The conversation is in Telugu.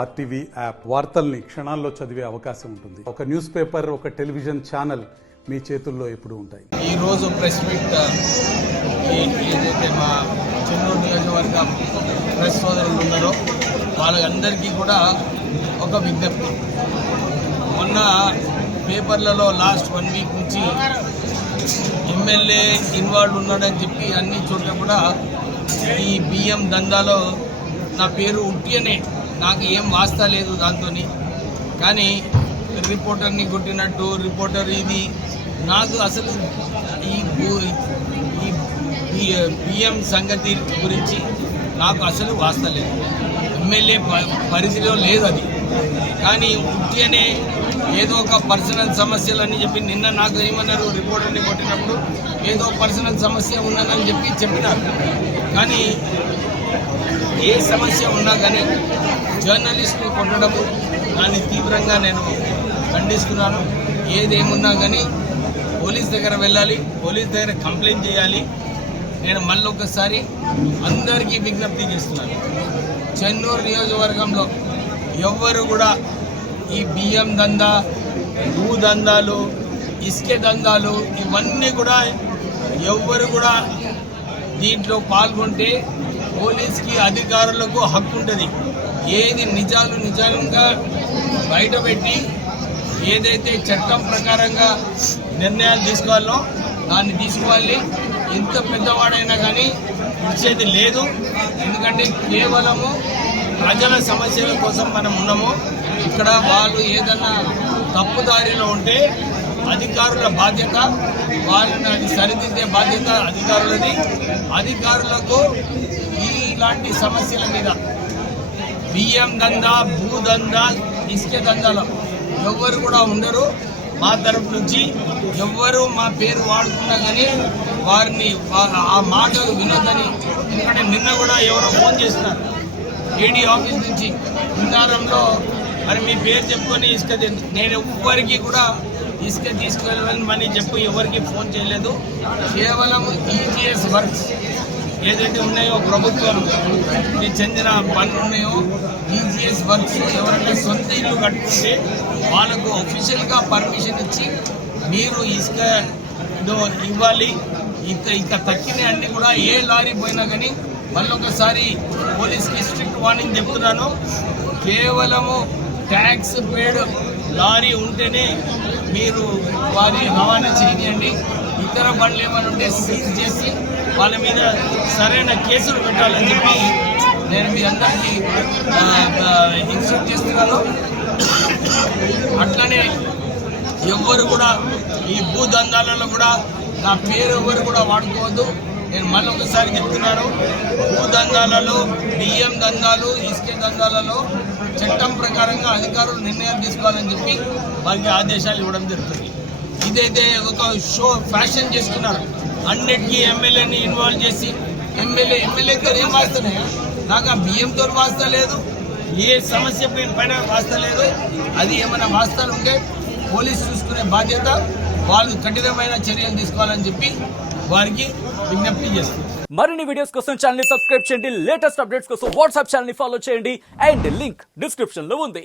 ఆర్టీవీ యాప్ వార్తల్ని క్షణాల్లో చదివే అవకాశం ఉంటుంది. ఒక న్యూస్ పేపర్, ఒక టెలివిజన్ ఛానల్ మీ చేతుల్లో ఎప్పుడూ ఉంటాయి. ఈ రోజు ప్రెస్ మీట్ ఏదైతే మా చెన్నూరు నియోజకవర్గ ప్రెస్ సోదరులు ఉన్నారో వాళ్ళందరికీ కూడా ఒక విజ్ఞప్తి. మొన్న పేపర్లలో లాస్ట్ 1 వీక్ నుంచి ఎమ్మెల్యే ఇన్వాల్వ్ ఉన్నాడని చెప్పి అన్ని చోట్ల కూడా ఈ బియ్యం దందాలో నా పేరు ఉట్టియనే, నాకు ఏం వాస్తా లేదు దాంతో. కానీ రిపోర్టర్ని కొట్టినట్టు రిపోర్టర్ ఇది నాకు అసలు ఈ బియ్యం సంగతి గురించి నాకు అసలు వాస్తా లేదు. ఎమ్మెల్యే పరిధిలో లేదు అది. కానీ ఉట్టియనే ఏదో ఒక పర్సనల్ సమస్యలని చెప్పి నిన్న నాకు ఏమన్నారు, రిపోర్టర్ని కొట్టినప్పుడు ఏదో పర్సనల్ సమస్య ఉన్నదని చెప్పినారు. కానీ ఏ సమస్య ఉన్నా కానీ జర్నలిస్ట్ని కొట్టడము దాన్ని తీవ్రంగా నేను ఖండిస్తున్నాను. ఏదేమున్నా కానీ పోలీస్ దగ్గర వెళ్ళాలి, పోలీస్ దగ్గర కంప్లైంట్ చేయాలి. నేను మళ్ళొకసారి అందరికీ విజ్ఞప్తి చేస్తున్నాను, చెన్నూరు నియోజకవర్గంలో ఎవ్వరు కూడా ఈ బియ్యం దందా, భూ దందాలు, ఇసుక దందాలు ఇవన్నీ కూడా ఎవ్వరు కూడా దీంట్లో పాల్గొంటే పోలీస్కి అధికారులకు హక్కు ఉంటుంది. ఏది నిజాలుగా బయటపెట్టి ఏదైతే చట్టం ప్రకారంగా నిర్ణయాలు తీసుకోవాలో దాన్ని తీసుకోవాలి. ఎంత పెద్దవాడైనా కానీ ఇచ్చేది లేదు. ఎందుకంటే కేవలము ప్రజల సమస్యల కోసం మనం ఉన్నాము. ఇక్కడ వాళ్ళు ఏదన్నా తప్పుదారిలో ఉంటే అధికారుల బాధ్యత, వాళ్ళని అది సరిదిద్దే బాధ్యత అధికారులది. అధికారులకు ఇలాంటి సమస్యల మీద బియ్యం దందా, భూదందా, ఇసుక దందాలో ఎవ్వరు కూడా ఉండరు. మా తరఫు నుంచి ఎవ్వరు మా పేరు వాడుకున్నా కానీ వారిని ఆ మాటలు వినొద్దని. ఎందుకంటే నిన్న కూడా ఎవరో ఫోన్ చేస్తున్నారు ఏడీ ఆఫీస్ నుంచి, ఇందారంలో మరి మీ పేరు చెప్పుకొని ఇసుక, నేను ఎవ్వరికి కూడా ఇసుక తీసుకెళ్ళమని చెప్పి ఎవరికి ఫోన్ చేయలేదు. కేవలం ఈజీఎస్ వర్క్స్ ఏదైతే ఉన్నాయో ప్రభుత్వం చెందిన పనులు ఉన్నాయో ఈజీఎస్ వర్క్స్ ఎవరైనా సొంత ఇల్లు కట్టుకుంటే వాళ్ళకు అఫీషియల్గా పర్మిషన్ ఇచ్చి మీరు ఇసుక ఇవ్వాలి. ఇక తక్కిన అన్ని కూడా ఏ లారీ పోయినా కానీ మళ్ళొకసారి పోలీస్కి స్ట్రిక్ట్ వార్నింగ్ చెప్తున్నాను. కేవలము ట్యాక్స్ పేడ్ లారీ ఉంటేనే మీరు వారి రవాణా చేయనియండి. ఇతర బండ్లు ఏమైనా ఉంటే సీజ్ చేసి వాళ్ళ మీద సరైన కేసులు పెట్టాలని చెప్పి నేను మీ అందరికీ ఇన్స్ట్రక్ట్ చేస్తున్నాను. అట్లనే ఎవ్వరు కూడా ఈ భూదందాలలో కూడా నా పేరు ఎవరు కూడా వాడుకోవద్దు. నేను మళ్ళొకసారి చెప్తున్నాను, భూదందాలలో, బియ్యం దందాలు, ఇసుక దందాలలో చట్టం ప్రకారంగా అధికారులు నిర్ణయాలు తీసుకోవాలని చెప్పి వారికి ఆదేశాలు ఇవ్వడం జరుగుతుంది. ఇదైతే ఒక షో ఫ్యాషన్ చేసుకున్నారు. అన్నిటికీ ఎమ్మెల్యేని ఇన్వాల్వ్ చేసి ఎమ్మెల్యేతో ఏం వాస్తనే, నాకు ఆ బియ్యంతో వాస్తా లేదు, ఏ సమస్య పైన వాస్తా లేదు. అది ఏమైనా వాస్తాలు ఉంటే పోలీసు చూసుకునే బాధ్యత, వాళ్ళు కఠినమైన చర్యలు తీసుకోవాలని చెప్పి వారికి విజ్ఞప్తి చేస్తారు. మరిన్ని వీడియోస్ కోసం ఛానల్ ని సబ్స్క్రైబ్ చేయండి. లేటెస్ట్ అప్డేట్స్ కోసం వాట్సాప్ ఛానల్ ని ఫాలో చేయండి. అండ్ లింక్ డిస్క్రిప్షన్ లో ఉంది.